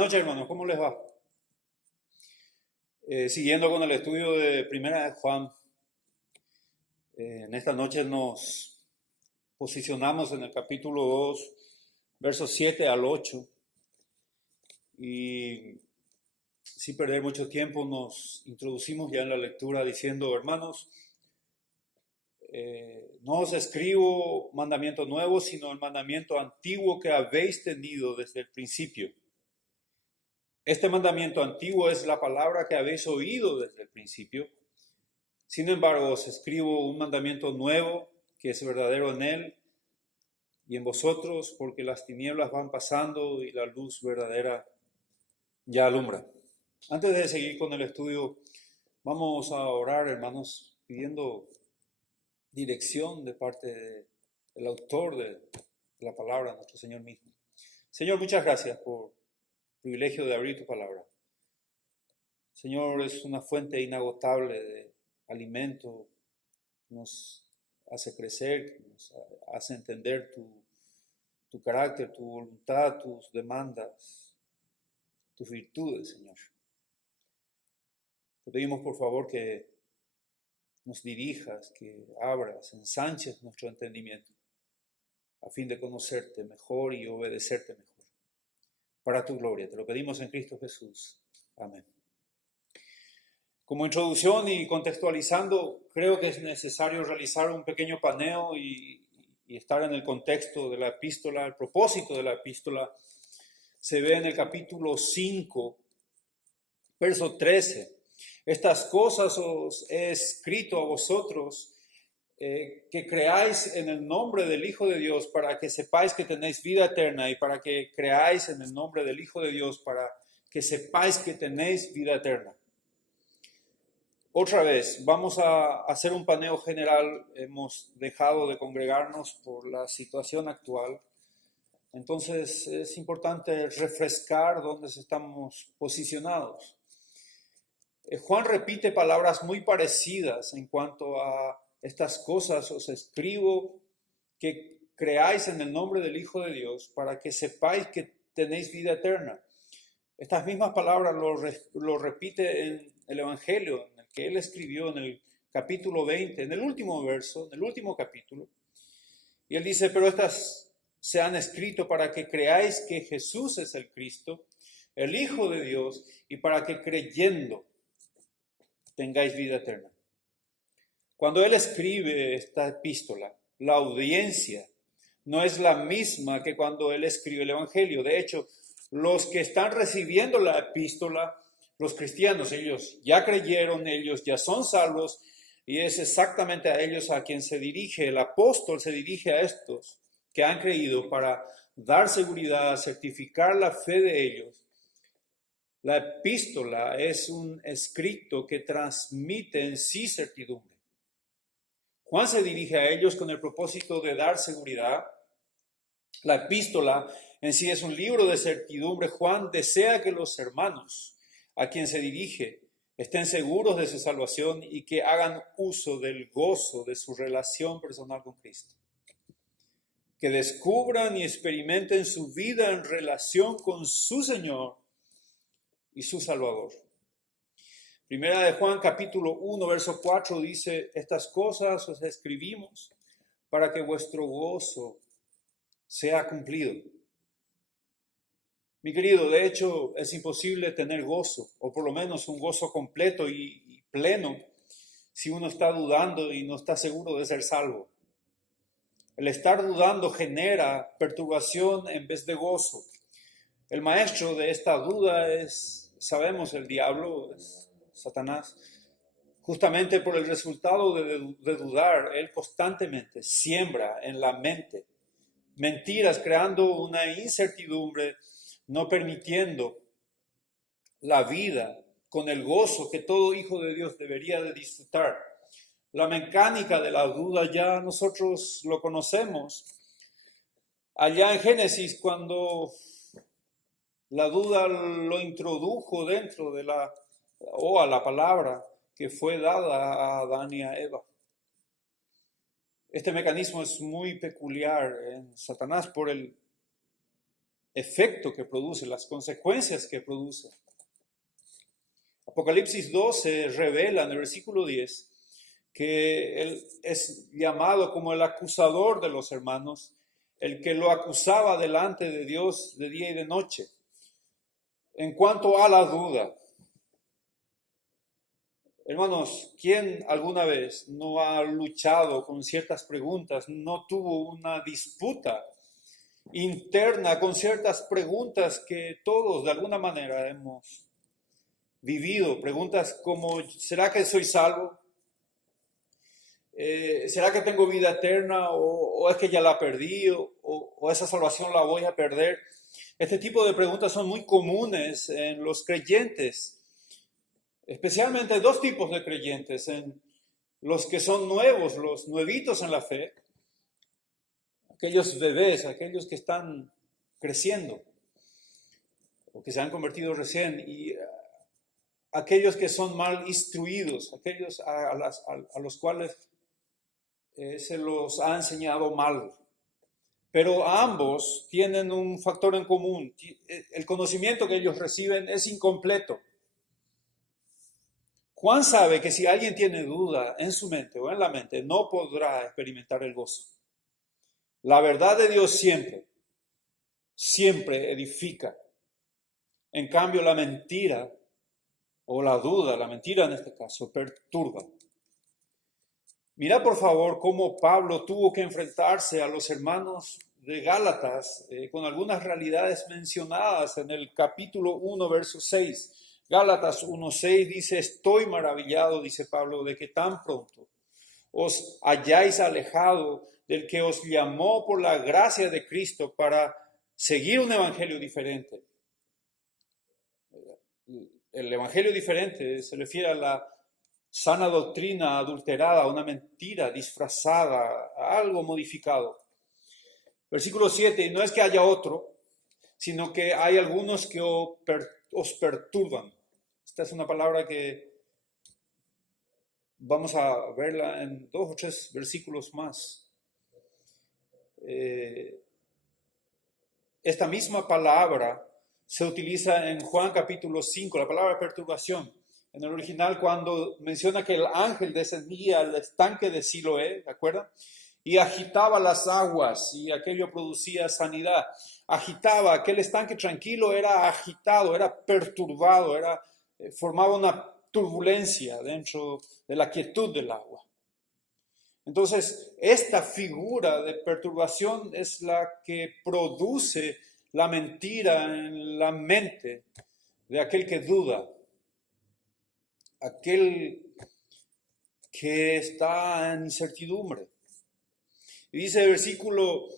Buenas noches, hermanos. ¿Cómo les va? Siguiendo con el estudio de Primera de Juan, en esta noche nos posicionamos en el capítulo 2, versos 7 al 8, y sin perder mucho tiempo nos introducimos ya en la lectura diciendo, hermanos, no os escribo mandamiento nuevo, sino el mandamiento antiguo que habéis tenido desde el principio. Este mandamiento antiguo es la palabra que habéis oído desde el principio. Sin embargo, os escribo un mandamiento nuevo que es verdadero en él y en vosotros, porque las tinieblas van pasando y la luz verdadera ya alumbra. Antes de seguir con el estudio, vamos a orar, hermanos, pidiendo dirección de parte del autor de la palabra, nuestro Señor mismo. Señor, muchas gracias por el privilegio de abrir tu palabra. Señor, es una fuente inagotable de alimento, nos hace crecer, nos hace entender tu carácter, tu voluntad, tus demandas, tus virtudes, Señor. Te pedimos por favor que nos dirijas, que abras, ensanches nuestro entendimiento a fin de conocerte mejor y obedecerte mejor. Para tu gloria, te lo pedimos en Cristo Jesús. Amén. Como introducción y contextualizando, creo que es necesario realizar un pequeño paneo y estar en el contexto de la epístola. El propósito de la epístola se ve en el capítulo 5, verso 13. Estas cosas os he escrito a vosotros, que creáis en el nombre del Hijo de Dios para que sepáis que tenéis vida eterna, y para que creáis en el nombre del Hijo de Dios para que sepáis que tenéis vida eterna. Otra vez, vamos a hacer un paneo general. Hemos dejado de congregarnos por la situación actual. Entonces es importante refrescar dónde estamos posicionados. Juan repite palabras muy parecidas en cuanto a estas cosas. Os escribo que creáis en el nombre del Hijo de Dios para que sepáis que tenéis vida eterna. Estas mismas palabras lo repite en el Evangelio, en el que él escribió en el capítulo 20, en el último verso, en el último capítulo. Y él dice, pero estas se han escrito para que creáis que Jesús es el Cristo, el Hijo de Dios, y para que creyendo tengáis vida eterna. Cuando él escribe esta epístola, la audiencia no es la misma que cuando él escribe el Evangelio. De hecho, los que están recibiendo la epístola, los cristianos, ellos ya creyeron, ellos ya son salvos, y es exactamente a ellos a quien se dirige. El apóstol se dirige a estos que han creído para dar seguridad, certificar la fe de ellos. La epístola es un escrito que transmite en sí certidumbre. Juan se dirige a ellos con el propósito de dar seguridad. La epístola en sí es un libro de certidumbre. Juan desea que los hermanos a quien se dirige estén seguros de su salvación y que hagan uso del gozo de su relación personal con Cristo. Que descubran y experimenten su vida en relación con su Señor y su Salvador. Primera de Juan capítulo 1, verso 4 dice, estas cosas os escribimos para que vuestro gozo sea cumplido. Mi querido, de hecho es imposible tener gozo, o por lo menos un gozo completo y pleno, si uno está dudando y no está seguro de ser salvo. El estar dudando genera perturbación en vez de gozo. El maestro de esta duda es, sabemos, el diablo, es Satanás. Justamente por el resultado de dudar, él constantemente siembra en la mente mentiras, creando una incertidumbre, no permitiendo la vida con el gozo que todo hijo de Dios debería de disfrutar. La mecánica de la duda ya nosotros lo conocemos. Allá en Génesis, cuando la duda lo introdujo dentro de a la palabra que fue dada a Adán y a Eva. Este mecanismo es muy peculiar en Satanás por el efecto que produce, las consecuencias que produce. Apocalipsis 12 revela en el versículo 10 que él es llamado como el acusador de los hermanos, el que lo acusaba delante de Dios de día y de noche. En cuanto a la duda, hermanos, ¿quién alguna vez no ha luchado con ciertas preguntas, no tuvo una disputa interna con ciertas preguntas que todos de alguna manera hemos vivido? Preguntas como, ¿será que soy salvo? ¿Será que tengo vida eterna o es que ya la perdí o esa salvación la voy a perder? Este tipo de preguntas son muy comunes en los creyentes, especialmente hay dos tipos de creyentes, en los que son nuevos, los nuevitos en la fe, aquellos bebés, aquellos que están creciendo o que se han convertido recién, y aquellos que son mal instruidos, aquellos a los cuales se los ha enseñado mal. Pero ambos tienen un factor en común. El conocimiento que ellos reciben es incompleto. Juan sabe que si alguien tiene duda en su mente o en la mente, no podrá experimentar el gozo. La verdad de Dios siempre edifica. En cambio, la mentira o la duda, la mentira en este caso, perturba. Mira por favor cómo Pablo tuvo que enfrentarse a los hermanos de Gálatas con algunas realidades mencionadas en el capítulo 1, verso 6. Gálatas 1:6 dice, estoy maravillado, dice Pablo, de que tan pronto os hayáis alejado del que os llamó por la gracia de Cristo para seguir un evangelio diferente. El evangelio diferente se refiere a la sana doctrina adulterada, una mentira disfrazada, algo modificado. Versículo 7, y no es que haya otro, sino que hay algunos que os perturban. Esta es una palabra que vamos a verla en 2 o 3 versículos más. Esta misma palabra se utiliza en Juan capítulo 5, la palabra perturbación. En el original, cuando menciona que el ángel descendía al estanque de Siloé, ¿de acuerdo? Y agitaba las aguas y aquello producía sanidad. Agitaba, aquel estanque tranquilo era agitado, era perturbado, formaba una turbulencia dentro de la quietud del agua. Entonces, esta figura de perturbación es la que produce la mentira en la mente de aquel que duda, aquel que está en incertidumbre. Y dice el versículo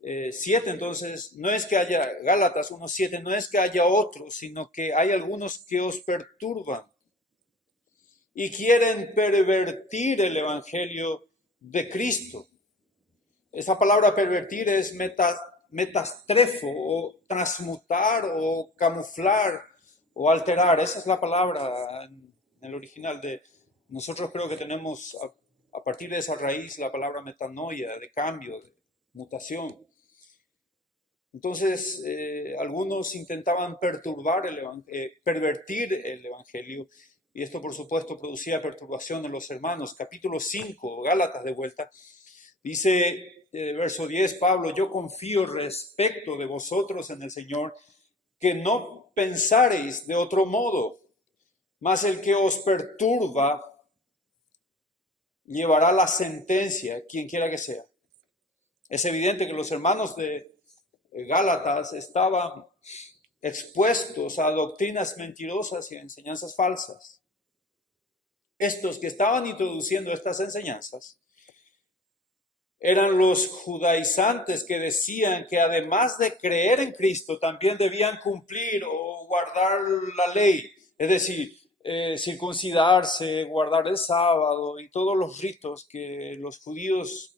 7, entonces, no es que haya, Gálatas 1:7, no es que haya otros, sino que hay algunos que os perturban y quieren pervertir el evangelio de Cristo. Esa palabra pervertir es metastrefo, o transmutar, o camuflar, o alterar. Esa es la palabra en el original. Nosotros creo que tenemos a partir de esa raíz la palabra metanoia, de cambio, de mutación. Entonces, algunos intentaban pervertir el evangelio, y esto por supuesto producía perturbación en los hermanos. Capítulo 5, Gálatas de vuelta, dice verso 10, Pablo, yo confío respecto de vosotros en el Señor, que no pensareis de otro modo, mas el que os perturba llevará la sentencia, quien quiera que sea. Es evidente que los hermanos de Gálatas estaban expuestos a doctrinas mentirosas y a enseñanzas falsas. Estos que estaban introduciendo estas enseñanzas eran los judaizantes que decían que además de creer en Cristo, también debían cumplir o guardar la ley, es decir, circuncidarse, guardar el sábado y todos los ritos que los judíos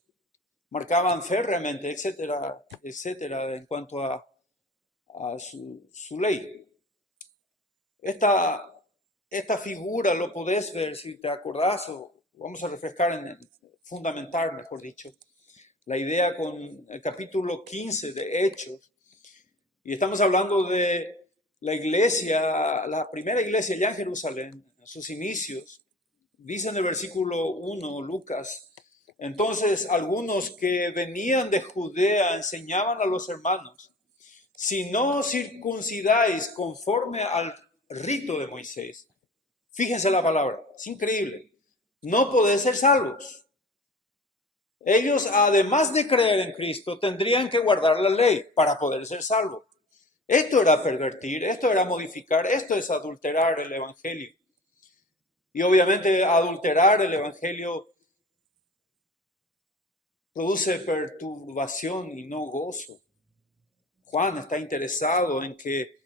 marcaban férreamente, etcétera, etcétera, en cuanto a su ley. Esta figura lo podés ver, si te acordás, o vamos a refrescar, fundamentar, mejor dicho, la idea con el capítulo 15 de Hechos, Y estamos hablando de la iglesia, la primera iglesia ya en Jerusalén, en sus inicios. Dice en el versículo 1, Lucas: entonces algunos que venían de Judea enseñaban a los hermanos: si no circuncidáis conforme al rito de Moisés, fíjense la palabra, es increíble, no podéis ser salvos. Ellos, además de creer en Cristo, tendrían que guardar la ley para poder ser salvos. Esto era pervertir, esto era modificar, esto es adulterar el evangelio. Y obviamente adulterar el evangelio produce perturbación y no gozo. Juan está interesado en que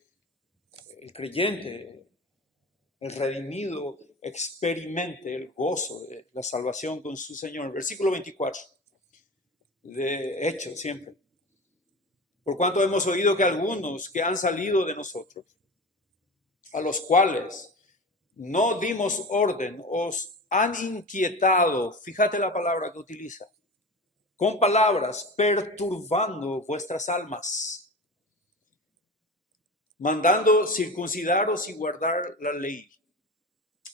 el creyente, el redimido, experimente el gozo de la salvación con su Señor. Versículo 24, de Hechos siempre. Por cuanto hemos oído que algunos que han salido de nosotros, a los cuales no dimos orden, os han inquietado, fíjate la palabra que utiliza, con palabras perturbando vuestras almas, mandando circuncidaros y guardar la ley.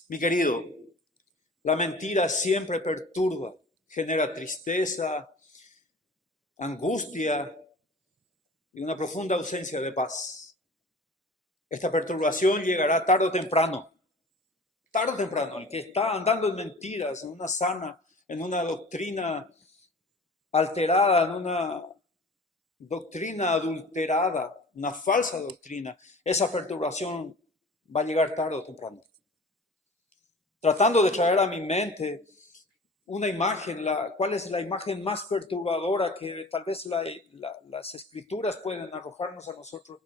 Mi querido, la mentira siempre perturba, genera tristeza, angustia y una profunda ausencia de paz. Esta perturbación llegará tarde o temprano. Tarde o temprano, el que está andando en mentiras, en una doctrina alterada, en una doctrina adulterada, una falsa doctrina, esa perturbación va a llegar tarde o temprano. Tratando de traer a mi mente una imagen, ¿cuál es la imagen más perturbadora que tal vez las escrituras pueden arrojarnos a nosotros?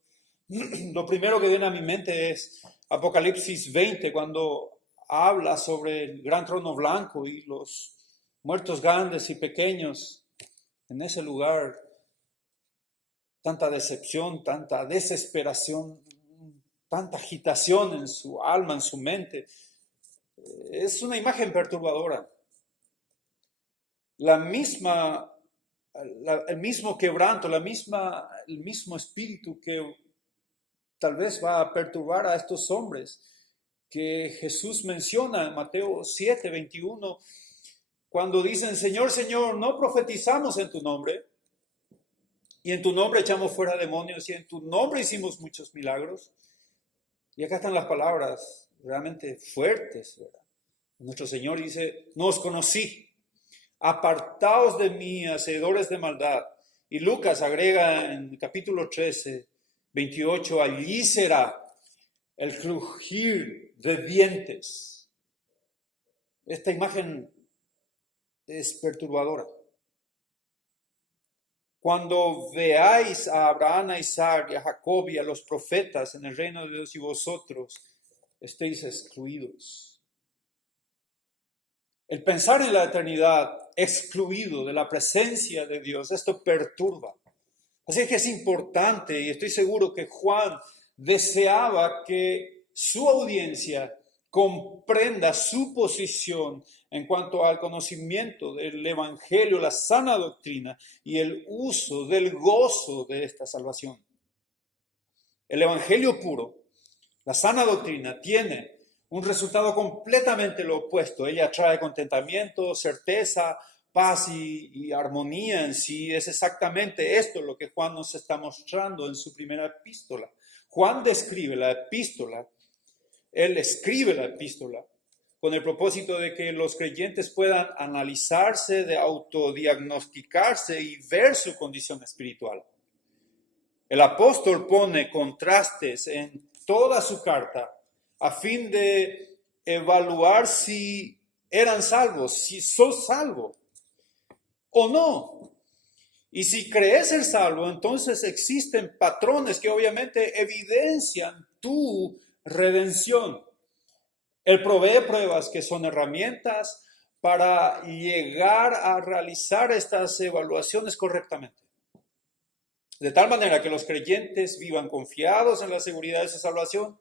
Lo primero que viene a mi mente es Apocalipsis 20, cuando habla sobre el gran trono blanco y los muertos grandes y pequeños en ese lugar. Tanta decepción, tanta desesperación, tanta agitación en su alma, en su mente. Es una imagen perturbadora. El mismo quebranto, el mismo espíritu que tal vez va a perturbar a estos hombres que Jesús menciona en Mateo 7, 21, cuando dicen: Señor, Señor, ¿no profetizamos en tu nombre? Y en tu nombre echamos fuera demonios, y en tu nombre hicimos muchos milagros. Y acá están las palabras realmente fuertes, ¿verdad? Nuestro Señor dice: no os conocí, apartaos de mí, hacedores de maldad. Y Lucas agrega en capítulo 13, 28, allí será el crujir de dientes. Esta imagen es perturbadora. Cuando veáis a Abraham, a Isaac y a Jacob y a los profetas en el reino de Dios, y vosotros estéis excluidos. El pensar en la eternidad excluido de la presencia de Dios, esto perturba. Así que es importante, y estoy seguro que Juan deseaba que su audiencia comprenda su posición en cuanto al conocimiento del Evangelio, la sana doctrina y el uso del gozo de esta salvación. El Evangelio puro, la sana doctrina, tiene un resultado completamente lo opuesto. Ella trae contentamiento, certeza, paz y armonía en sí. Es exactamente esto lo que Juan nos está mostrando en su primera epístola. Juan describe la epístola, él escribe la epístola con el propósito de que los creyentes puedan analizarse, de autodiagnosticarse y ver su condición espiritual. El apóstol pone contrastes en toda su carta a fin de evaluar si eran salvos, si sos salvo o no. Y si crees ser salvo, entonces existen patrones que obviamente evidencian tu redención. Él provee pruebas que son herramientas para llegar a realizar estas evaluaciones correctamente. De tal manera que los creyentes vivan confiados en la seguridad de su salvación,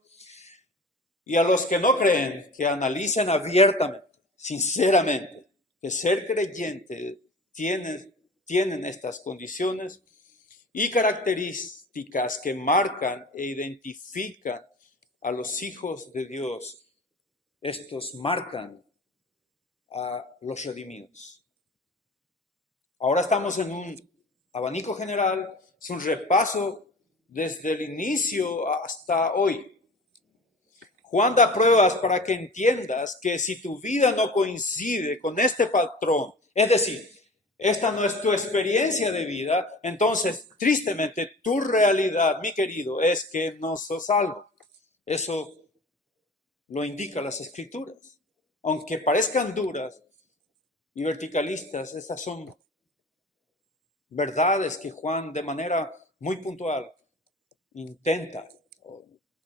y a los que no creen, que analicen abiertamente, sinceramente, que ser creyente tienen estas condiciones y características que marcan e identifican a los hijos de Dios. Estos marcan a los redimidos. Ahora estamos en un abanico general, es un repaso desde el inicio hasta hoy. Juan da pruebas para que entiendas que si tu vida no coincide con este patrón, es decir, esta no es tu experiencia de vida, entonces tristemente tu realidad, mi querido, es que no sos salvo. Eso lo indican las Escrituras. Aunque parezcan duras y verticalistas, estas son verdades que Juan de manera muy puntual intenta,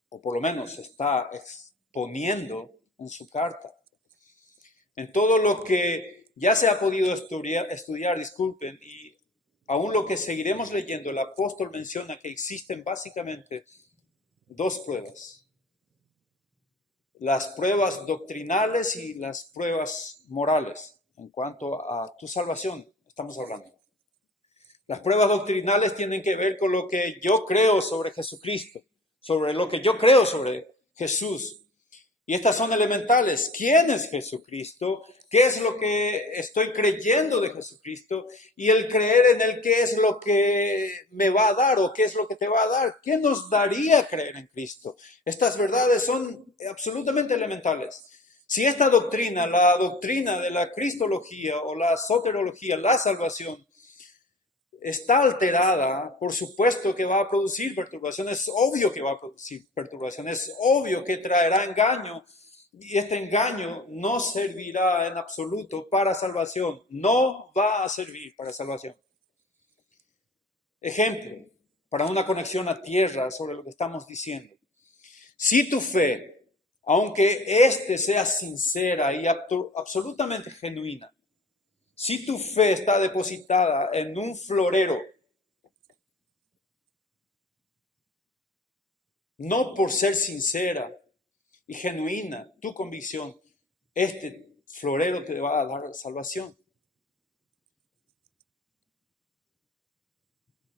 o por lo menos está exponiendo en su carta. En todo lo que ya se ha podido estudiar, disculpen, y aún lo que seguiremos leyendo, el apóstol menciona que existen básicamente dos pruebas. Las pruebas doctrinales y las pruebas morales. En cuanto a tu salvación, estamos hablando. Las pruebas doctrinales tienen que ver con lo que yo creo sobre Jesucristo, sobre lo que yo creo sobre Jesús. Y estas son elementales. ¿Quién es Jesucristo? ¿Qué es lo que estoy creyendo de Jesucristo? Y el creer en Él, ¿qué es lo que me va a dar o qué es lo que te va a dar? ¿Qué nos daría creer en Cristo? Estas verdades son absolutamente elementales. Si esta doctrina, la doctrina de la cristología o la soterología, la salvación, está alterada, por supuesto que va a producir perturbación, es obvio que va a producir perturbación, es obvio que traerá engaño, y este engaño no servirá en absoluto para salvación, no va a servir para salvación. Ejemplo, para una conexión a tierra sobre lo que estamos diciendo. Si tu fe, aunque sea sincera y absolutamente genuina, si tu fe está depositada en un florero, no por ser sincera y genuina tu convicción, este florero te va a dar salvación.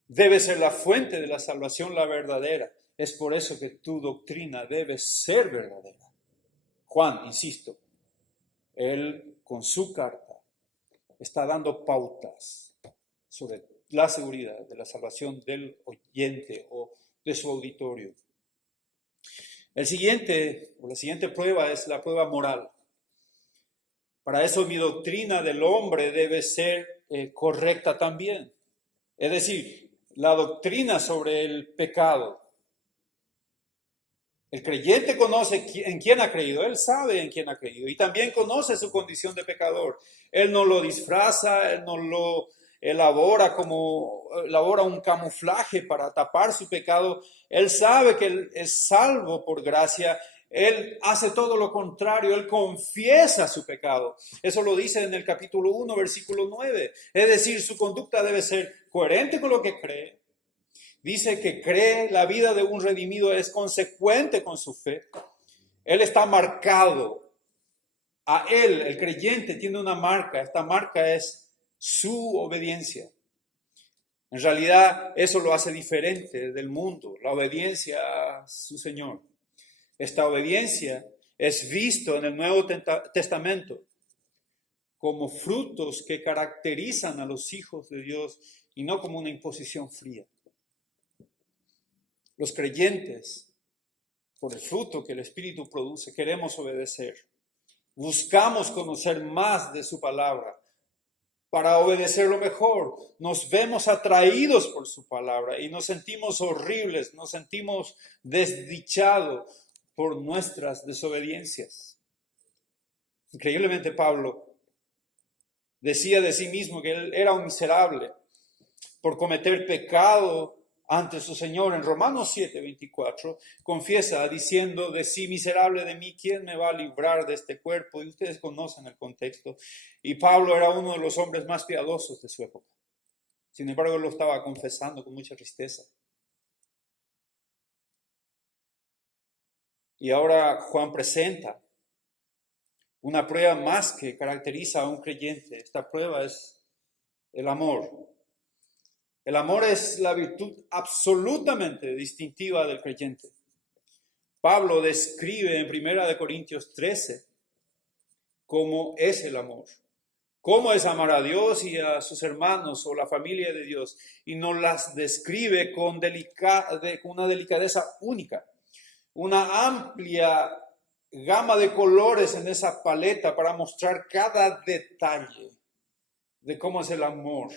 Debe ser la fuente de la salvación la verdadera. Es por eso que tu doctrina debe ser verdadera. Juan, insisto, él con su carta está dando pautas sobre la seguridad de la salvación del oyente o de su auditorio. La siguiente prueba es la prueba moral. Para eso mi doctrina del hombre debe ser correcta también. Es decir, la doctrina sobre el pecado. El creyente conoce en quién ha creído, él sabe en quién ha creído y también conoce su condición de pecador. Él no lo disfraza, él no lo elabora un camuflaje para tapar su pecado. Él sabe que él es salvo por gracia. Él hace todo lo contrario, él confiesa su pecado. Eso lo dice en el capítulo 1, versículo 9. Es decir, su conducta debe ser coherente con lo que cree. Dice que cree, la vida de un redimido es consecuente con su fe. Él está marcado. A él, el creyente, tiene una marca. Esta marca es su obediencia. En realidad, eso lo hace diferente del mundo, la obediencia a su Señor. Esta obediencia es visto en el Nuevo Testamento como frutos que caracterizan a los hijos de Dios y no como una imposición fría. Los creyentes, por el fruto que el Espíritu produce, queremos obedecer. Buscamos conocer más de su palabra para obedecerlo mejor. Nos vemos atraídos por su palabra y nos sentimos horribles, nos sentimos desdichados por nuestras desobediencias. Increíblemente, Pablo decía de sí mismo que él era un miserable por cometer pecado ante su Señor. En Romanos 7:24 confiesa diciendo de sí, miserable de mí, ¿quién me va a librar de este cuerpo? Y ustedes conocen el contexto. Y Pablo era uno de los hombres más piadosos de su época. Sin embargo, él lo estaba confesando con mucha tristeza. Y ahora Juan presenta una prueba más que caracteriza a un creyente. Esta prueba es el amor. El amor es la virtud absolutamente distintiva del creyente. Pablo describe en 1 Corintios 13 cómo es el amor, cómo es amar a Dios y a sus hermanos o la familia de Dios, y nos las describe con una delicadeza única, una amplia gama de colores en esa paleta para mostrar cada detalle de cómo es el amor.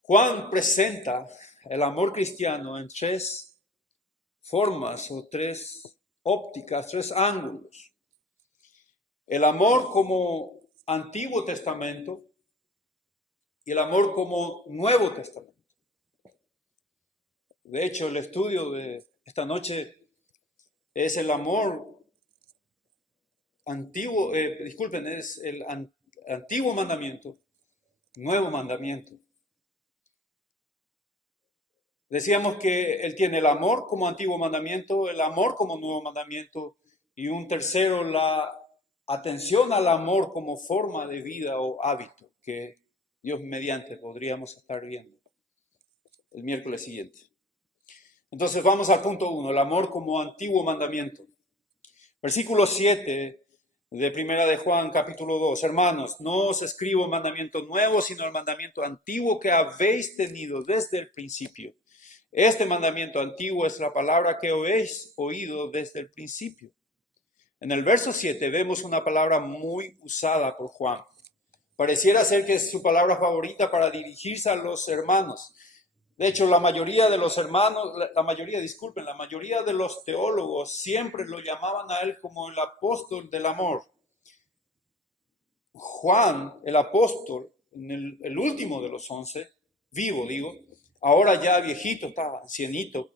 Juan presenta el amor cristiano en tres formas o tres ópticas, tres ángulos. El amor como Antiguo Testamento y el amor como Nuevo Testamento. De hecho, el estudio de esta noche es el amor antiguo, es el antiguo mandamiento, nuevo mandamiento. Decíamos que él tiene el amor como antiguo mandamiento, el amor como nuevo mandamiento y un tercero, la atención al amor como forma de vida o hábito que Dios mediante podríamos estar viendo el miércoles siguiente. Entonces vamos al punto 1, el amor como antiguo mandamiento. Versículo 7 de Primera de Juan, capítulo 2. Hermanos, no os escribo mandamiento nuevo, sino el mandamiento antiguo que habéis tenido desde el principio. Este mandamiento antiguo es la palabra que habéis oído desde el principio. En el verso 7 vemos una palabra muy usada por Juan. Pareciera ser que es su palabra favorita para dirigirse a los hermanos. De hecho, la mayoría de los teólogos siempre lo llamaban a él como el apóstol del amor. Juan, el apóstol, en el último de los 11, vivo digo, ahora ya viejito, estaba ancianito,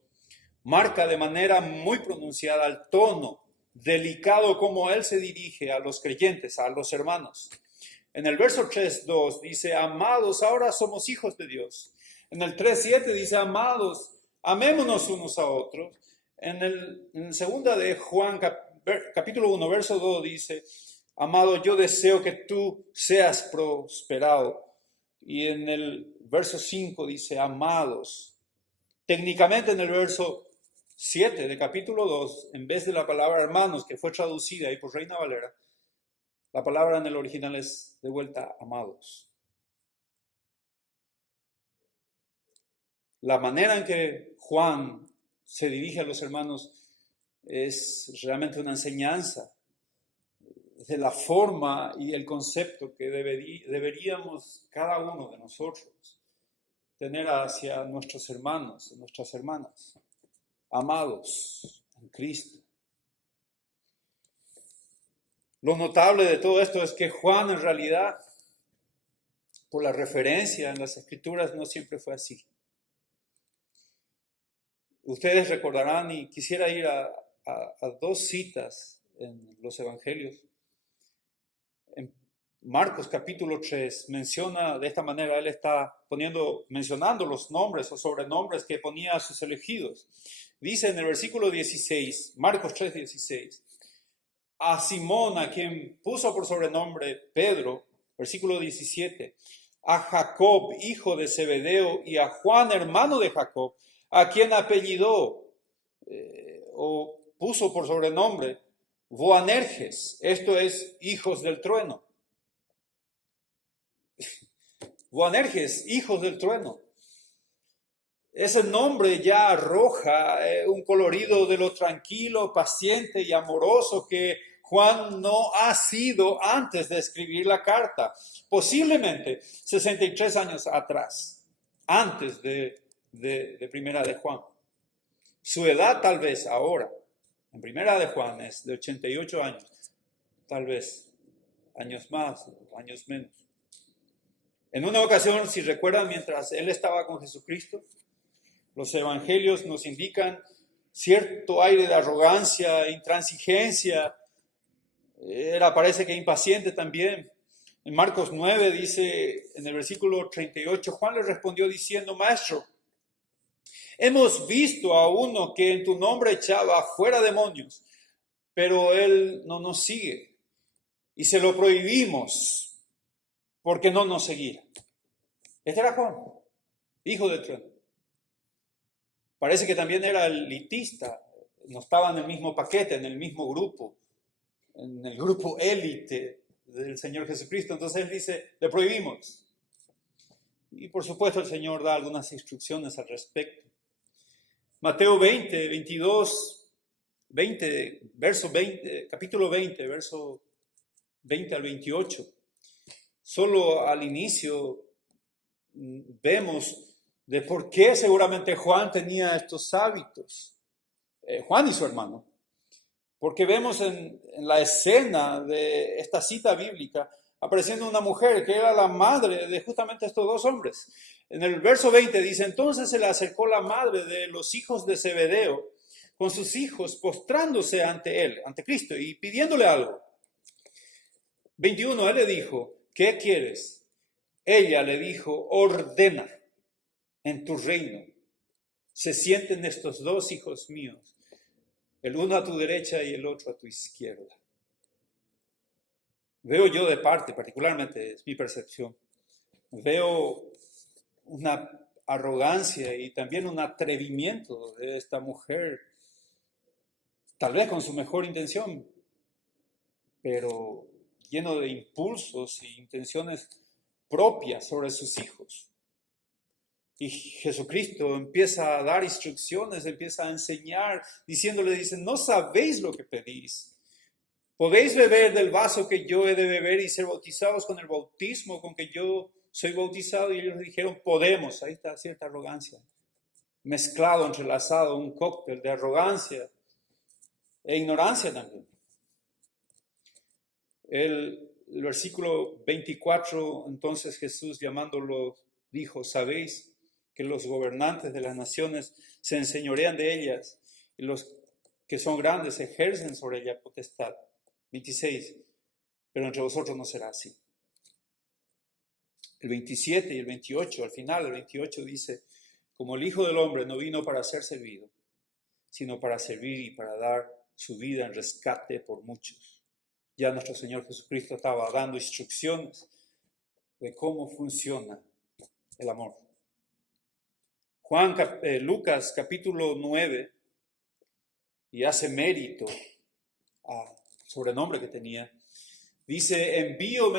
marca de manera muy pronunciada el tono delicado como él se dirige a los creyentes, a los hermanos. En el verso 3:2 dice, amados, ahora somos hijos de Dios. En el 3:7 dice, amados, amémonos unos a otros. En segunda de Juan, capítulo 1, verso 2 dice, amado, yo deseo que tú seas prosperado. Y en el verso 5 dice, amados. Técnicamente en el verso 7 de capítulo 2, en vez de la palabra hermanos, que fue traducida ahí por Reina Valera, la palabra en el original es de vuelta amados. La manera en que Juan se dirige a los hermanos es realmente una enseñanza de la forma y el concepto que deberíamos cada uno de nosotros tener hacia nuestros hermanos, nuestras hermanas, amados en Cristo. Lo notable de todo esto es que Juan en realidad, por la referencia en las Escrituras, no siempre fue así. Ustedes recordarán, y quisiera ir a dos citas en los Evangelios. En Marcos capítulo 3 menciona de esta manera, él está mencionando los nombres o sobrenombres que ponía a sus elegidos. Dice en el versículo 16, Marcos 3:16, a Simón, a quien puso por sobrenombre Pedro, versículo 17, a Jacob, hijo de Zebedeo, y a Juan, hermano de Jacob, a quien apellidó o puso por sobrenombre Boanerges, esto es, hijos del trueno. Boanerges, hijos del trueno. Ese nombre ya arroja un colorido de lo tranquilo, paciente y amoroso que Juan no ha sido antes de escribir la carta. Posiblemente 63 años atrás, antes de Primera de Juan. Su edad tal vez ahora, en Primera de Juan, es de 88 años. Tal vez años más, años menos. En una ocasión, si recuerdan, mientras él estaba con Jesucristo, los evangelios nos indican cierto aire de arrogancia, intransigencia, parece que impaciente también. En Marcos 9 dice, en el versículo 38, Juan le respondió diciendo, Maestro, hemos visto a uno que en tu nombre echaba fuera demonios, pero él no nos sigue y se lo prohibimos porque no nos seguía. Este era Juan, hijo de trueno. Parece que también era elitista, no estaba en el mismo paquete, en el mismo grupo, en el grupo élite del Señor Jesucristo. Entonces él dice, le prohibimos. Y por supuesto el Señor da algunas instrucciones al respecto. Mateo 20, 22, 20, verso 20, capítulo 20, verso 20 al 28. Solo al inicio vemos de por qué seguramente Juan tenía estos hábitos. Juan y su hermano. Porque vemos en la escena de esta cita bíblica apareciendo una mujer que era la madre de justamente estos dos hombres. En el verso 20 dice, entonces se le acercó la madre de los hijos de Zebedeo con sus hijos postrándose ante él, ante Cristo y pidiéndole algo. 21, él le dijo, ¿qué quieres? Ella le dijo, ordena en tu reino. Se sienten estos dos hijos míos, el uno a tu derecha y el otro a tu izquierda. Veo yo de parte, particularmente es mi percepción, veo una arrogancia y también un atrevimiento de esta mujer, tal vez con su mejor intención, pero lleno de impulsos e intenciones propias sobre sus hijos. Y Jesucristo empieza a dar instrucciones, empieza a enseñar, dicen, no sabéis lo que pedís. ¿Podéis beber del vaso que yo he de beber y ser bautizados con el bautismo con que yo soy bautizado? Y ellos dijeron, podemos. Ahí está cierta arrogancia. Mezclado, entrelazado, un cóctel de arrogancia e ignorancia también. El versículo 24, entonces Jesús llamándolo dijo, ¿sabéis que los gobernantes de las naciones se enseñorean de ellas y los que son grandes ejercen sobre ella potestad? 26, pero entre vosotros no será así. El 27 y el 28, al final el 28 dice, como el Hijo del Hombre no vino para ser servido, sino para servir y para dar su vida en rescate por muchos. Ya nuestro Señor Jesucristo estaba dando instrucciones de cómo funciona el amor. Lucas capítulo 9, y hace mérito a sobrenombre que tenía, dice, envió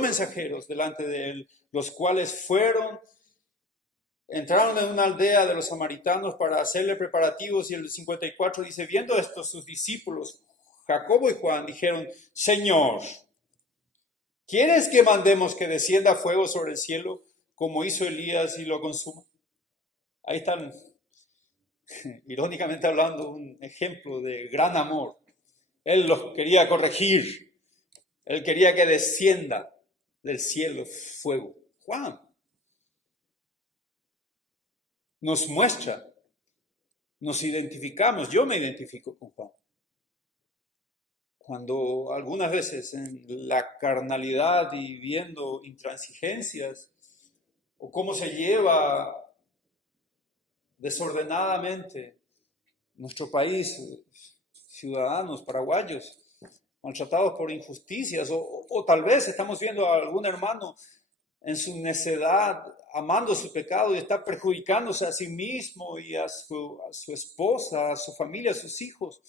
mensajeros delante de él, los cuales entraron en una aldea de los samaritanos para hacerle preparativos, y el 54 dice, viendo esto sus discípulos, Jacobo y Juan, dijeron, Señor, ¿quieres que mandemos que descienda fuego sobre el cielo, como hizo Elías y lo consuma? Ahí están, irónicamente hablando, un ejemplo de gran amor. Él los quería corregir. Él quería que descienda del cielo fuego. Juan nos muestra, nos identificamos. Yo me identifico con Juan. Cuando algunas veces en la carnalidad y viendo intransigencias o cómo se lleva desordenadamente nuestro país, ciudadanos paraguayos, maltratados por injusticias, o tal vez estamos viendo a algún hermano en su necedad, amando su pecado y está perjudicándose a sí mismo y a su esposa, a su familia, a sus hijos.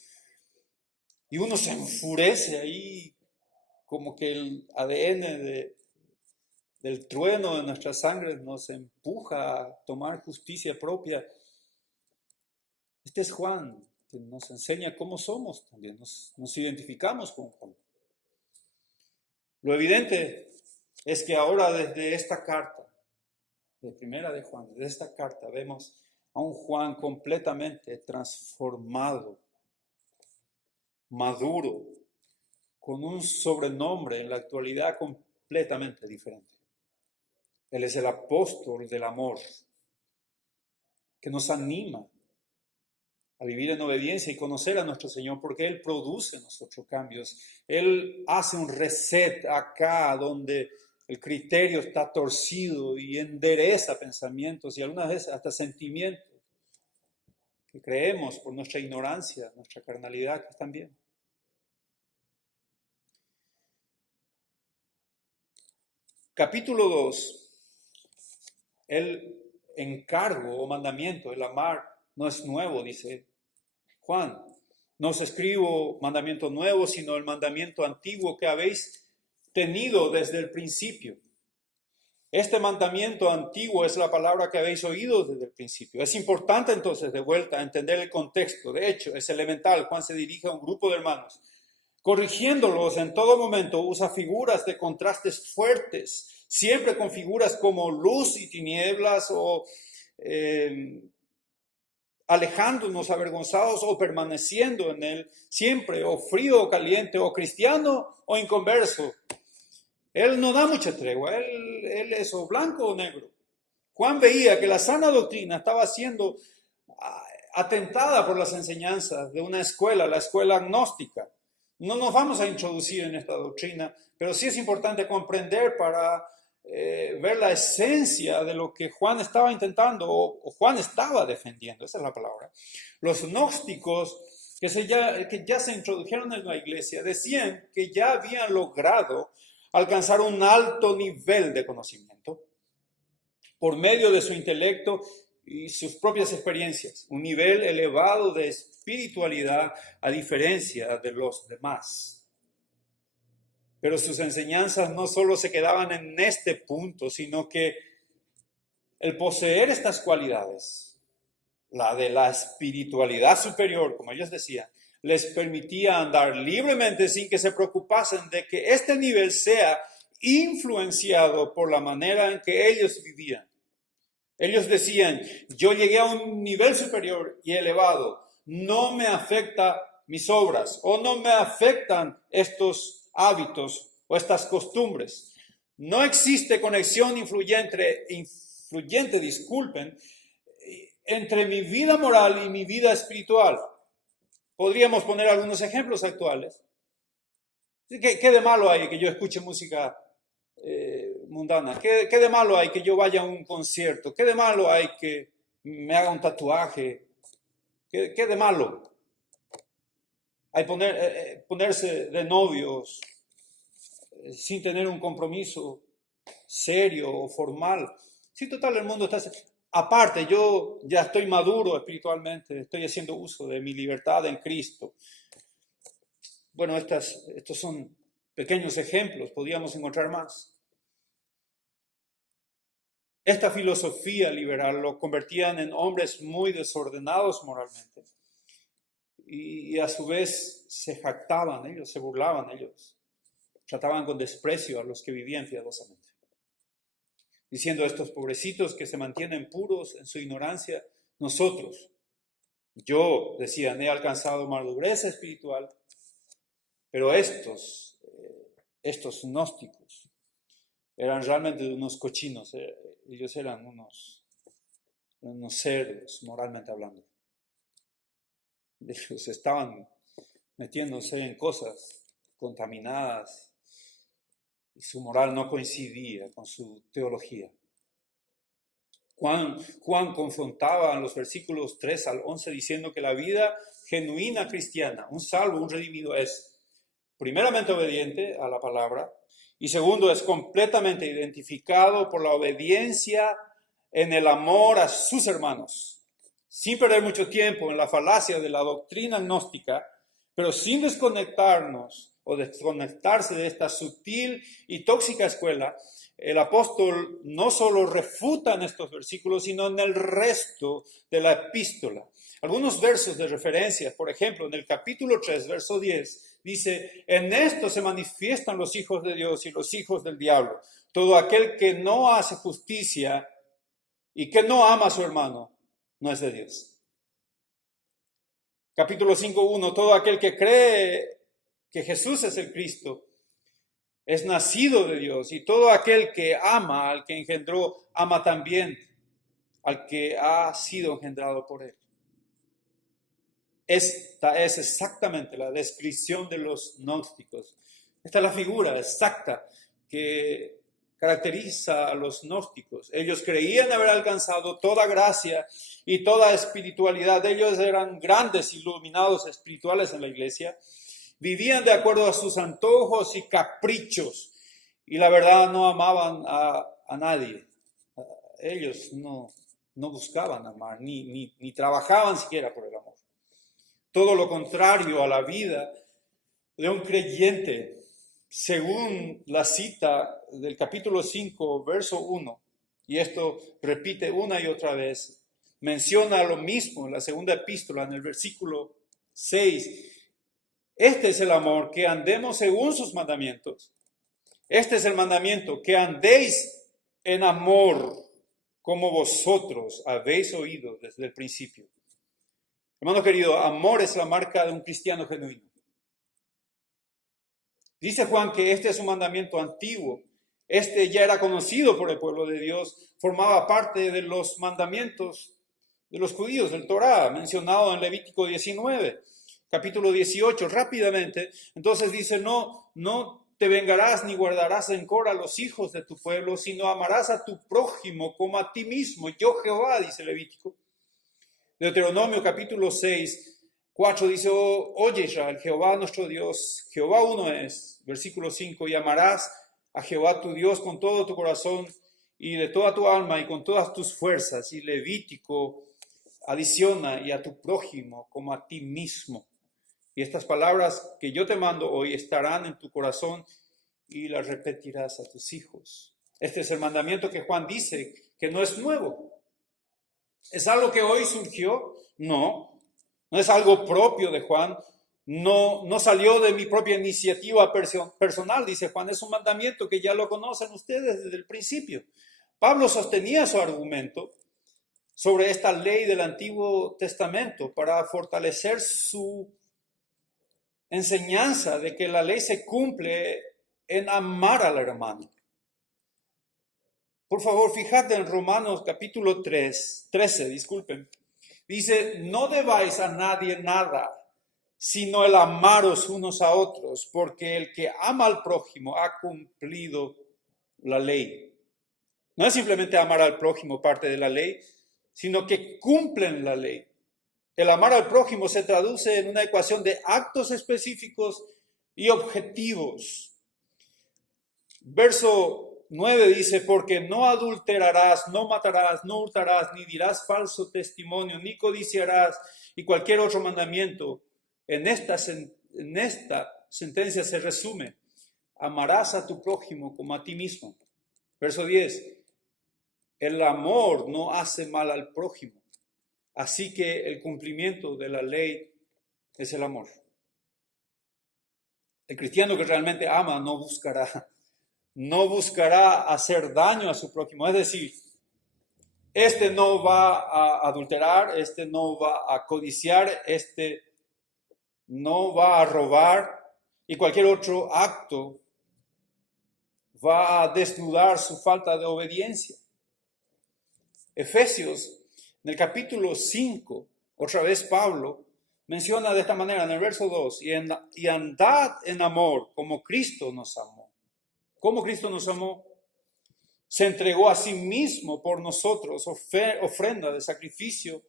Y uno se enfurece ahí, como que el ADN del trueno de nuestras sangres nos empuja a tomar justicia propia. Este es Juan, que nos enseña cómo somos también, nos identificamos con Juan. Lo evidente es que ahora desde esta carta, de primera de Juan, desde esta carta vemos a un Juan completamente transformado, maduro, con un sobrenombre en la actualidad completamente diferente. Él es el apóstol del amor, que nos anima a vivir en obediencia y conocer a nuestro Señor, porque Él produce en nosotros cambios. Él hace un reset acá donde el criterio está torcido y endereza pensamientos y algunas veces hasta sentimientos que creemos por nuestra ignorancia, nuestra carnalidad, que están bien. capítulo 2, el encargo o mandamiento, el amar, no es nuevo, dice Juan. No os escribo mandamiento nuevo, sino el mandamiento antiguo que habéis tenido desde el principio. Este mandamiento antiguo es la palabra que habéis oído desde el principio. Es importante entonces, de vuelta, entender el contexto. De hecho, es elemental. Juan se dirige a un grupo de hermanos. Corrigiéndolos en todo momento, usa figuras de contrastes fuertes, siempre con figuras como luz y tinieblas o alejándonos avergonzados o permaneciendo en él siempre, o frío o caliente, o cristiano o inconverso. Él no da mucha tregua, él es o blanco o negro. Juan veía que la sana doctrina estaba siendo atentada por las enseñanzas de una escuela, la escuela gnóstica. No nos vamos a introducir en esta doctrina, pero sí es importante comprender para ver la esencia de lo que Juan estaba intentando o Juan estaba defendiendo, esa es la palabra. Los gnósticos que ya se introdujeron en la iglesia decían que ya habían logrado alcanzar un alto nivel de conocimiento por medio de su intelecto y sus propias experiencias, un nivel elevado de espiritualidad a diferencia de los demás. Pero sus enseñanzas no solo se quedaban en este punto, sino que el poseer estas cualidades, la de la espiritualidad superior, como ellos decían, les permitía andar libremente sin que se preocupasen de que este nivel sea influenciado por la manera en que ellos vivían. Ellos decían, yo llegué a un nivel superior y elevado, no me afecta mis obras o no me afectan estos hábitos o estas costumbres. No existe conexión influyente, entre mi vida moral y mi vida espiritual. Podríamos poner algunos ejemplos actuales. ¿Qué de malo hay que yo escuche música mundana? ¿Qué de malo hay que yo vaya a un concierto? ¿Qué de malo hay que me haga un tatuaje? ¿Qué de malo hay ponerse de novios sin tener un compromiso serio o formal? Sí, total, el mundo está... Aparte, yo ya estoy maduro espiritualmente, estoy haciendo uso de mi libertad en Cristo. Bueno, estos son pequeños ejemplos, podríamos encontrar más. Esta filosofía liberal lo convertían en hombres muy desordenados moralmente. Y a su vez se jactaban ellos, se burlaban ellos. Trataban con desprecio a los que vivían piadosamente. Diciendo a estos pobrecitos que se mantienen puros en su ignorancia, yo, decían, he alcanzado madurez espiritual, pero estos gnósticos eran realmente unos cochinos, ellos eran unos cerdos, moralmente hablando. Ellos estaban metiéndose en cosas contaminadas y su moral no coincidía con su teología. Juan confrontaba en los versículos 3 al 11 diciendo que la vida genuina cristiana, un salvo, un redimido, es primeramente obediente a la palabra y segundo es completamente identificado por la obediencia en el amor a sus hermanos, sin perder mucho tiempo en la falacia de la doctrina gnóstica, pero sin desconectarnos o desconectarse de esta sutil y tóxica escuela. El apóstol no solo refuta en estos versículos, sino en el resto de la epístola. Algunos versos de referencia, por ejemplo, en el capítulo 3, verso 10, dice, en esto se manifiestan los hijos de Dios y los hijos del diablo. Todo aquel que no hace justicia y que no ama a su hermano, no es de Dios. Capítulo 5:1, todo aquel que cree que Jesús es el Cristo es nacido de Dios, y todo aquel que ama al que engendró, ama también al que ha sido engendrado por él. Esta es exactamente la descripción de los gnósticos. Esta es la figura exacta que caracteriza a los gnósticos. Ellos creían haber alcanzado toda gracia y toda espiritualidad. Ellos eran grandes iluminados espirituales en la iglesia. Vivían de acuerdo a sus antojos y caprichos y la verdad no amaban a nadie. Ellos no buscaban amar, ni trabajaban siquiera por el amor. Todo lo contrario a la vida de un creyente, según la cita del capítulo 5, verso 1, y esto repite una y otra vez, menciona lo mismo en la segunda epístola, en el versículo 6. Este es el amor, que andemos según sus mandamientos. Este es el mandamiento, que andéis en amor, como vosotros habéis oído desde el principio. Hermano querido, amor es la marca de un cristiano genuino. Dice Juan que este es un mandamiento antiguo. Este ya era conocido por el pueblo de Dios, formaba parte de los mandamientos de los judíos, del Torá, mencionado en Levítico 19, capítulo 18, rápidamente. Entonces dice, no te vengarás ni guardarás rencor a los hijos de tu pueblo, sino amarás a tu prójimo como a ti mismo. Yo Jehová, dice Levítico. Deuteronomio capítulo 6, 4 dice, oye Israel, Jehová nuestro Dios, Jehová uno es. Versículo 5, y amarás a Jehová tu Dios con todo tu corazón y de toda tu alma y con todas tus fuerzas. Y Levítico adiciona, y a tu prójimo como a ti mismo. Y estas palabras que yo te mando hoy estarán en tu corazón y las repetirás a tus hijos. Este es el mandamiento que Juan dice que no es nuevo. ¿Es algo que hoy surgió? No es algo propio de Juan. No salió de mi propia iniciativa personal, dice Juan. Es un mandamiento que ya lo conocen ustedes desde el principio. Pablo sostenía su argumento sobre esta ley del Antiguo Testamento para fortalecer su enseñanza de que la ley se cumple en amar al hermano. Por favor, fíjate en Romanos capítulo 13, disculpen. Dice, no debáis a nadie nada, sino el amaros unos a otros, porque el que ama al prójimo ha cumplido la ley. No es simplemente amar al prójimo parte de la ley, sino que cumplen la ley. El amar al prójimo se traduce en una ecuación de actos específicos y objetivos. Verso 9 dice, porque no adulterarás, no matarás, no hurtarás, ni dirás falso testimonio, ni codiciarás, y cualquier otro mandamiento. En esta sentencia se resume, amarás a tu prójimo como a ti mismo. Verso 10, el amor no hace mal al prójimo. Así que el cumplimiento de la ley es el amor. El cristiano que realmente ama no buscará hacer daño a su prójimo. Es decir, este no va a adulterar, este no va a codiciar, este no va a robar, y cualquier otro acto va a desnudar su falta de obediencia. Efesios, en el capítulo 5, otra vez Pablo menciona de esta manera en el verso 2, y andad en amor como Cristo nos amó. ¿Cómo Cristo nos amó? Se entregó a sí mismo por nosotros, ofrenda de sacrificio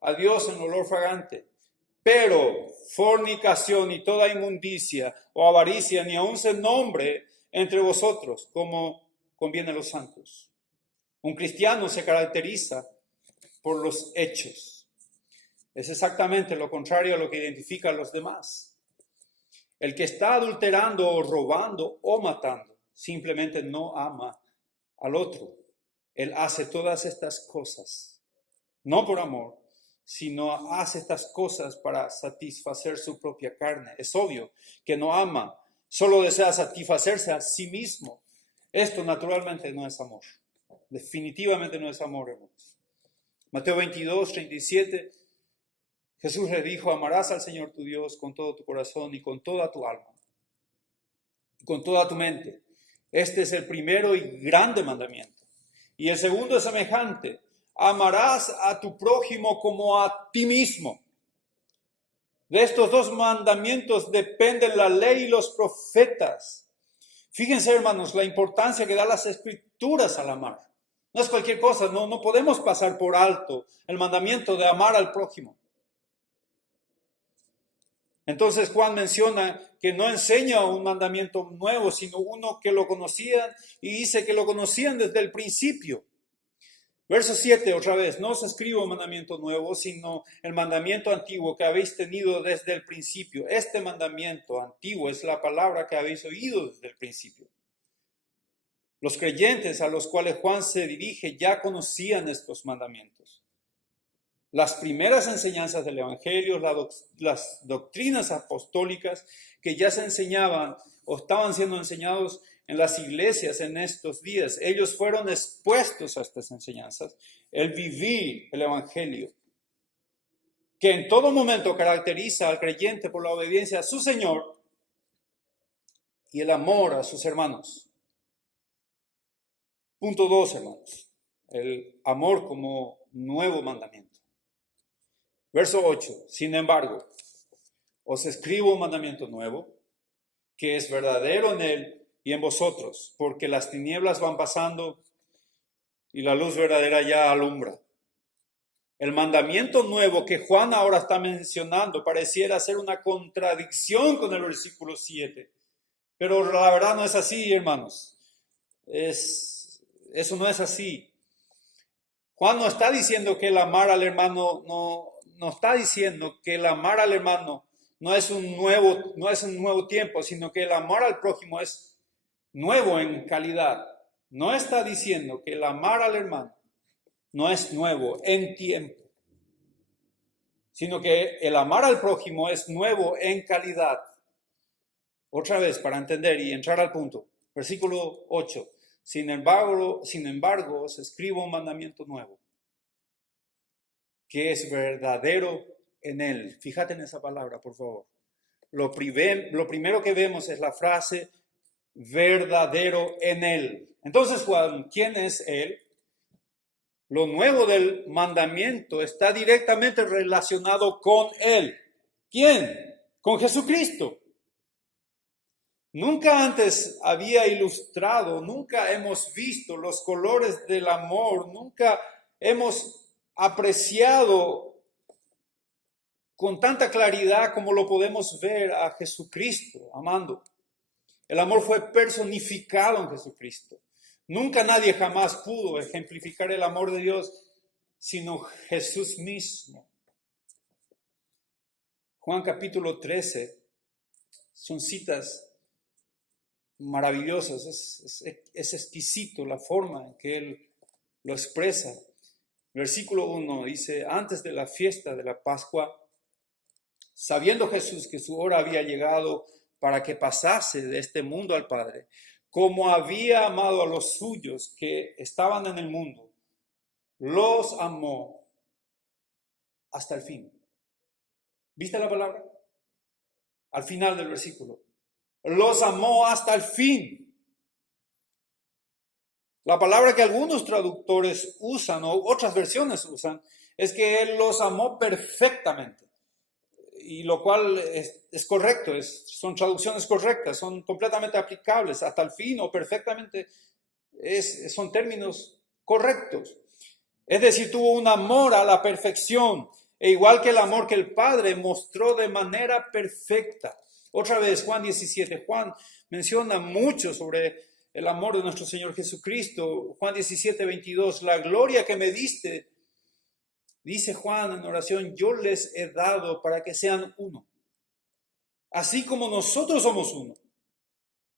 a Dios en olor fragante. Pero fornicación y toda inmundicia o avaricia ni aun se nombre entre vosotros, como conviene a los santos. Un cristiano se caracteriza por los hechos. Es exactamente lo contrario a lo que identifica a los demás. El que está adulterando o robando o matando simplemente no ama al otro. Él hace todas estas cosas, no por amor, sino hace estas cosas para satisfacer su propia carne. Es obvio que no ama, solo desea satisfacerse a sí mismo. Esto naturalmente no es amor. Definitivamente no es amor, hermanos. Mateo 22, 37, Jesús le dijo, amarás al Señor tu Dios con todo tu corazón y con toda tu alma, y con toda tu mente. Este es el primero y grande mandamiento. Y el segundo es semejante, amarás a tu prójimo como a ti mismo. De estos dos mandamientos dependen la ley y los profetas. Fíjense, hermanos, la importancia que da las escrituras al amar. No es cualquier cosa, no podemos pasar por alto el mandamiento de amar al prójimo. Entonces Juan menciona que no enseña un mandamiento nuevo, sino uno que lo conocían, y dice que lo conocían desde el principio. Verso 7, otra vez, no os escribo un mandamiento nuevo, sino el mandamiento antiguo que habéis tenido desde el principio. Este mandamiento antiguo es la palabra que habéis oído desde el principio. Los creyentes a los cuales Juan se dirige ya conocían estos mandamientos. Las primeras enseñanzas del Evangelio, las doctrinas apostólicas que ya se enseñaban o estaban siendo enseñados en las iglesias en estos días, ellos fueron expuestos a estas enseñanzas, el vivir el Evangelio, que en todo momento caracteriza al creyente por la obediencia a su Señor y el amor a sus hermanos. Punto 2, hermanos, el amor como nuevo mandamiento. Verso 8, sin embargo, os escribo un mandamiento nuevo, que es verdadero en él y en vosotros, porque las tinieblas van pasando y la luz verdadera ya alumbra. El mandamiento nuevo que Juan ahora está mencionando pareciera ser una contradicción con el versículo 7, pero la verdad no es así, hermanos. Eso no es así. Juan no está diciendo que el amar al hermano no está diciendo que el amar al hermano no es un nuevo tiempo, sino que el amar al prójimo es nuevo en calidad. No está diciendo que el amar al hermano no es nuevo en tiempo, sino que el amar al prójimo es nuevo en calidad. Otra vez, para entender y entrar al punto. Versículo 8. Sin embargo, os escribo un mandamiento nuevo, que es verdadero en él. Fíjate en esa palabra, por favor. Lo primero que vemos es la frase verdadero en él. Entonces, Juan, ¿quién es él? Lo nuevo del mandamiento está directamente relacionado con él. ¿Quién? Con Jesucristo. Nunca antes había ilustrado, nunca hemos visto los colores del amor, nunca hemos apreciado con tanta claridad como lo podemos ver a Jesucristo amando. El amor fue personificado en Jesucristo. Nunca nadie jamás pudo ejemplificar el amor de Dios sino Jesús mismo. Juan capítulo 13 son citas maravillosas, es exquisito la forma en que él lo expresa. Versículo 1 dice, antes de la fiesta de la Pascua, sabiendo Jesús que su hora había llegado para que pasase de este mundo al Padre, como había amado a los suyos que estaban en el mundo, los amó hasta el fin. ¿Viste la palabra? Al final del versículo. Los amó hasta el fin. La palabra que algunos traductores usan o otras versiones usan es que Él los amó perfectamente. Y lo cual es correcto, son traducciones correctas, son completamente aplicables, hasta el fin o perfectamente, son términos correctos. Es decir, tuvo un amor a la perfección, e igual que el amor que el Padre mostró de manera perfecta. Otra vez, Juan 17, Juan menciona mucho sobre el amor de nuestro Señor Jesucristo. Juan 17, 22, la gloria que me diste, dice Juan en oración, yo les he dado para que sean uno, así como nosotros somos uno.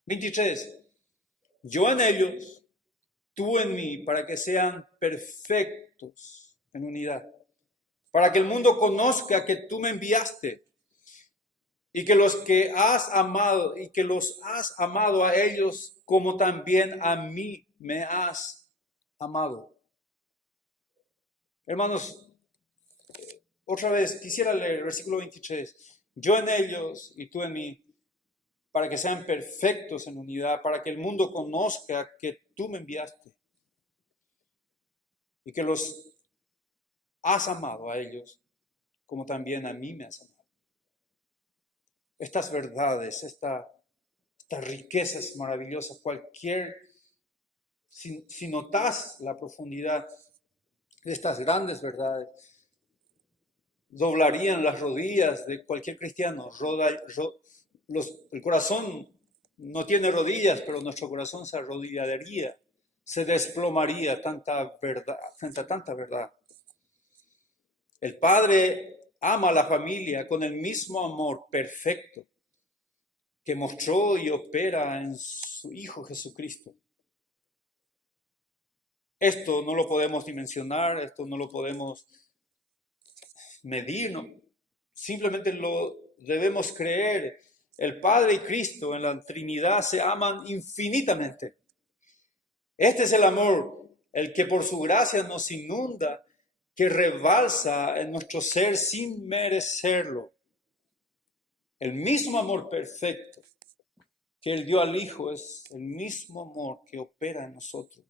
23, yo en ellos, tú en mí, para que sean perfectos en unidad, para que el mundo conozca que tú me enviaste y que los has amado a ellos como también a mí me has amado. Hermanos, otra vez quisiera leer el versículo 23. Yo en ellos y tú en mí, para que sean perfectos en unidad, para que el mundo conozca que tú me enviaste y que los has amado a ellos como también a mí me has amado. Estas verdades, estas riquezas maravillosas, si notas la profundidad de estas grandes verdades, doblarían las rodillas de cualquier cristiano. El corazón no tiene rodillas, pero nuestro corazón se arrodillaría, se desplomaría frente a tanta verdad. El Padre ama a la familia con el mismo amor perfecto que mostró y opera en su Hijo Jesucristo. Esto no lo podemos dimensionar, esto no lo podemos medir, ¿no? Simplemente lo debemos creer. El Padre y Cristo en la Trinidad se aman infinitamente. Este es el amor, el que por su gracia nos inunda, que rebalsa en nuestro ser sin merecerlo. El mismo amor perfecto que Él dio al Hijo es el mismo amor que opera en nosotros.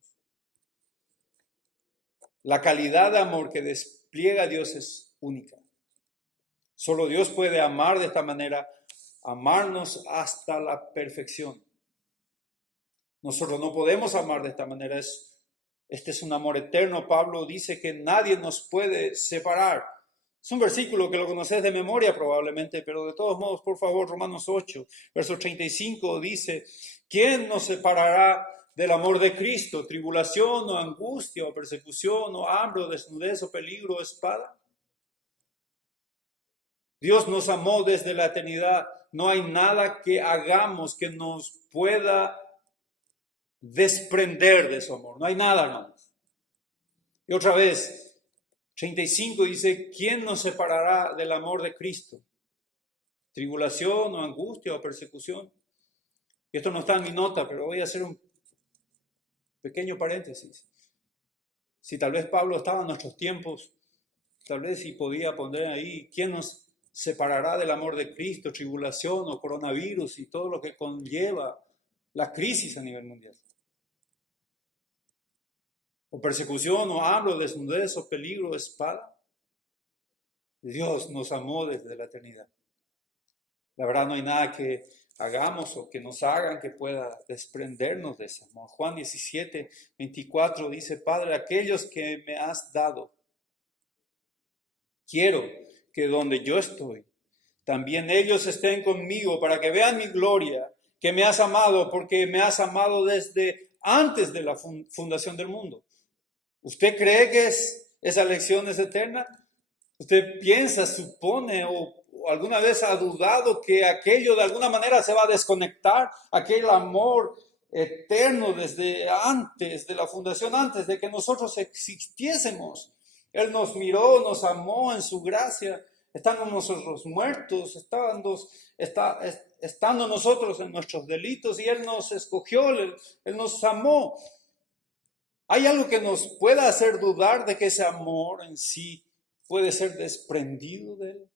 La calidad de amor que despliega Dios es única. Solo Dios puede amar de esta manera, amarnos hasta la perfección. Nosotros no podemos amar de esta manera. Este es un amor eterno. Pablo dice que nadie nos puede separar. Es un versículo que lo conoces de memoria probablemente, pero de todos modos, por favor, Romanos 8, verso 35 dice, ¿quién nos separará del amor de Cristo? ¿Tribulación o angustia o persecución o hambre o desnudez o peligro o espada? Dios nos amó desde la eternidad. No hay nada que hagamos que nos pueda desprender de su amor. No hay nada, hermanos. Y otra vez, 35 dice, ¿quién nos separará del amor de Cristo? ¿Tribulación o angustia o persecución? Y esto no está en mi nota, pero voy a hacer un pequeño paréntesis. Si tal vez Pablo estaba en nuestros tiempos, tal vez si podía poner ahí, ¿quién nos separará del amor de Cristo? Tribulación o coronavirus y todo lo que conlleva la crisis a nivel mundial. O persecución, o hambre, o desnudez, o peligro, o espada. Dios nos amó desde la eternidad. La verdad no hay nada que hagamos o que nos hagan que pueda desprendernos de ese amor. Juan 17, 24 dice, Padre, aquellos que me has dado, quiero que donde yo estoy, también ellos estén conmigo para que vean mi gloria, que me has amado porque me has amado desde antes de la fundación del mundo. ¿Usted cree que esa elección es eterna? ¿Usted piensa, supone o alguna vez ha dudado que aquello de alguna manera se va a desconectar? Aquel amor eterno desde antes de la fundación, antes de que nosotros existiésemos. Él nos miró, nos amó en su gracia, estando nosotros muertos, estando nosotros en nuestros delitos, y Él nos escogió, Él nos amó. ¿Hay algo que nos pueda hacer dudar de que ese amor en sí puede ser desprendido de Él?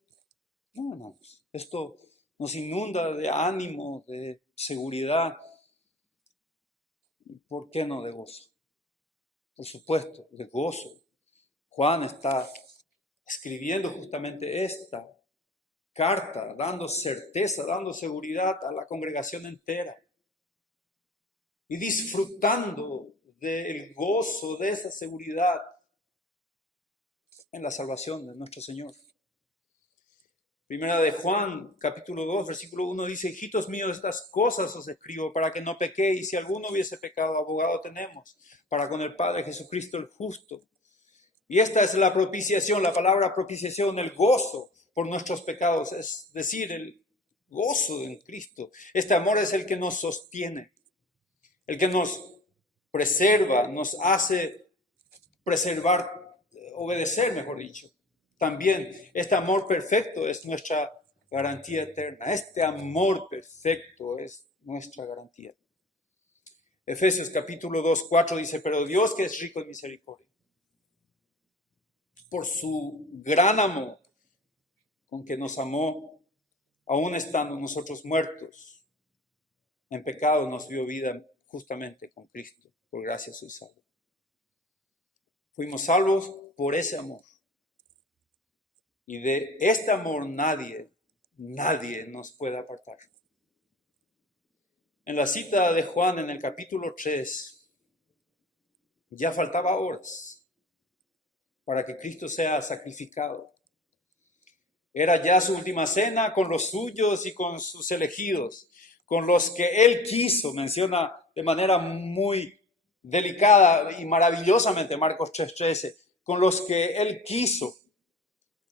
No, hermanos. Esto nos inunda de ánimo, de seguridad. ¿Y por qué no de gozo? Por supuesto, de gozo. Juan está escribiendo justamente esta carta, dando certeza, dando seguridad a la congregación entera. Y disfrutando del gozo, de esa seguridad en la salvación de nuestro Señor. Primera de Juan, capítulo 2, versículo 1 dice, hijitos míos, estas cosas os escribo para que no pequéis. Si alguno hubiese pecado, abogado tenemos para con el Padre Jesucristo el justo. Y esta es la propiciación, la palabra propiciación, el gozo por nuestros pecados, es decir, el gozo en Cristo. Este amor es el que nos sostiene, el que nos preserva, nos hace preservar, obedecer, mejor dicho. También este amor perfecto es nuestra garantía eterna. Este amor perfecto es nuestra garantía. Efesios capítulo 2, 4 dice, pero Dios que es rico en misericordia, por su gran amor con que nos amó, aún estando nosotros muertos en pecado, nos dio vida justamente con Cristo. Por gracia soy salvo. Fuimos salvos por ese amor. Y de este amor nadie nos puede apartar. En la cita de Juan en el capítulo 3, ya faltaba horas para que Cristo sea sacrificado. Era ya su última cena con los suyos y con sus elegidos, con los que él quiso, menciona de manera muy delicada y maravillosamente Marcos 3:13, con los que él quiso,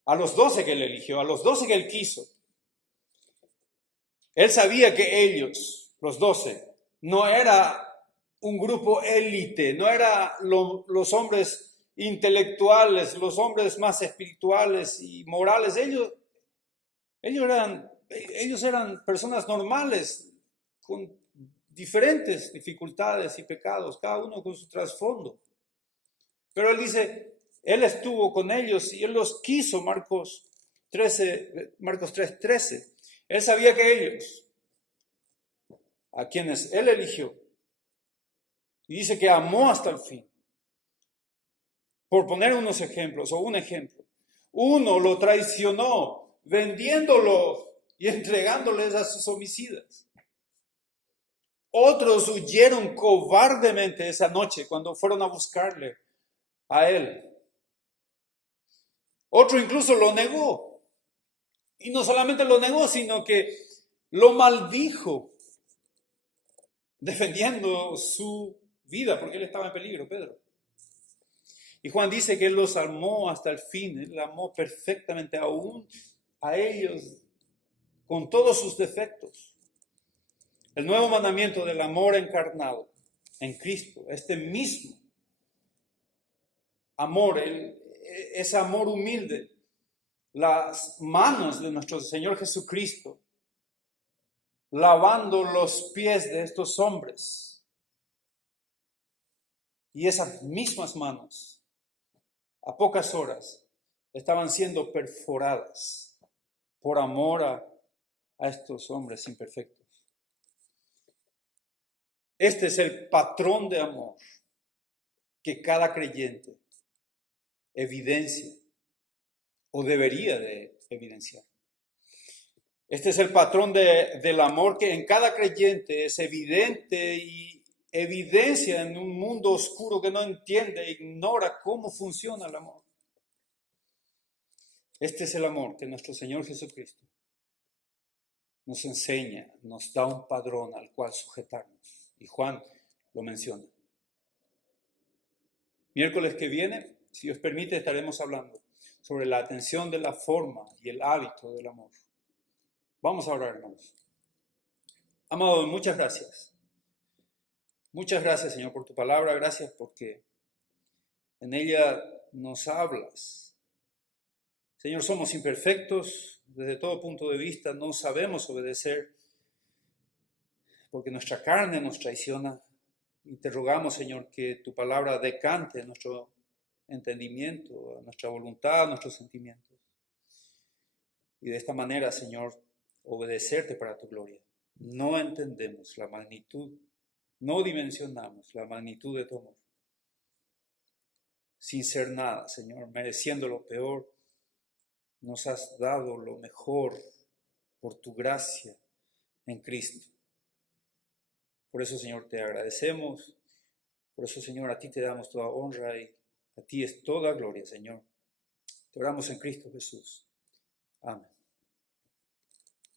a los 12 que él eligió, a los 12 que él quiso. Él sabía que ellos, los 12, no era un grupo élite, no eran los hombres intelectuales, los hombres más espirituales y morales. Ellos eran personas normales, con diferentes dificultades y pecados, cada uno con su trasfondo. Pero él dice, él estuvo con ellos y él los quiso, Marcos 3:13. Él sabía que ellos, a quienes él eligió, y dice que amó hasta el fin. Por poner unos ejemplos, o un ejemplo, uno lo traicionó vendiéndolo y entregándoles a sus homicidas. Otros huyeron cobardemente esa noche cuando fueron a buscarle a él. Otro incluso lo negó. Y no solamente lo negó, sino que lo maldijo, defendiendo su vida, porque él estaba en peligro, Pedro. Y Juan dice que él los amó hasta el fin, él amó perfectamente aún a ellos con todos sus defectos. El nuevo mandamiento del amor encarnado en Cristo, este mismo amor, ese amor humilde, las manos de nuestro Señor Jesucristo, lavando los pies de estos hombres, y esas mismas manos, a pocas horas, estaban siendo perforadas por amor a estos hombres imperfectos. Este es el patrón de amor que cada creyente evidencia o debería de evidenciar. Este es el patrón del amor que en cada creyente es evidente y evidencia en un mundo oscuro que no entiende e ignora cómo funciona el amor. Este es el amor que nuestro Señor Jesucristo nos enseña, nos da un padrón al cual sujetarnos. Y Juan lo menciona. Miércoles que viene, si Dios permite, estaremos hablando sobre la atención de la forma y el hábito del amor. Vamos a orar, hermanos. Amado, muchas gracias. Muchas gracias, Señor, por tu palabra. Gracias porque en ella nos hablas. Señor, somos imperfectos desde todo punto de vista. No sabemos obedecer porque nuestra carne nos traiciona. Y te rogamos, Señor, que tu palabra decante nuestro entendimiento, nuestra voluntad, nuestros sentimientos. Y de esta manera, Señor, obedecerte para tu gloria. No entendemos la magnitud, no dimensionamos la magnitud de tu amor. Sin ser nada, Señor, mereciendo lo peor, nos has dado lo mejor por tu gracia en Cristo. Por eso, Señor, te agradecemos. Por eso, Señor, a ti te damos toda honra y a ti es toda gloria, Señor. Te oramos en Cristo Jesús. Amén.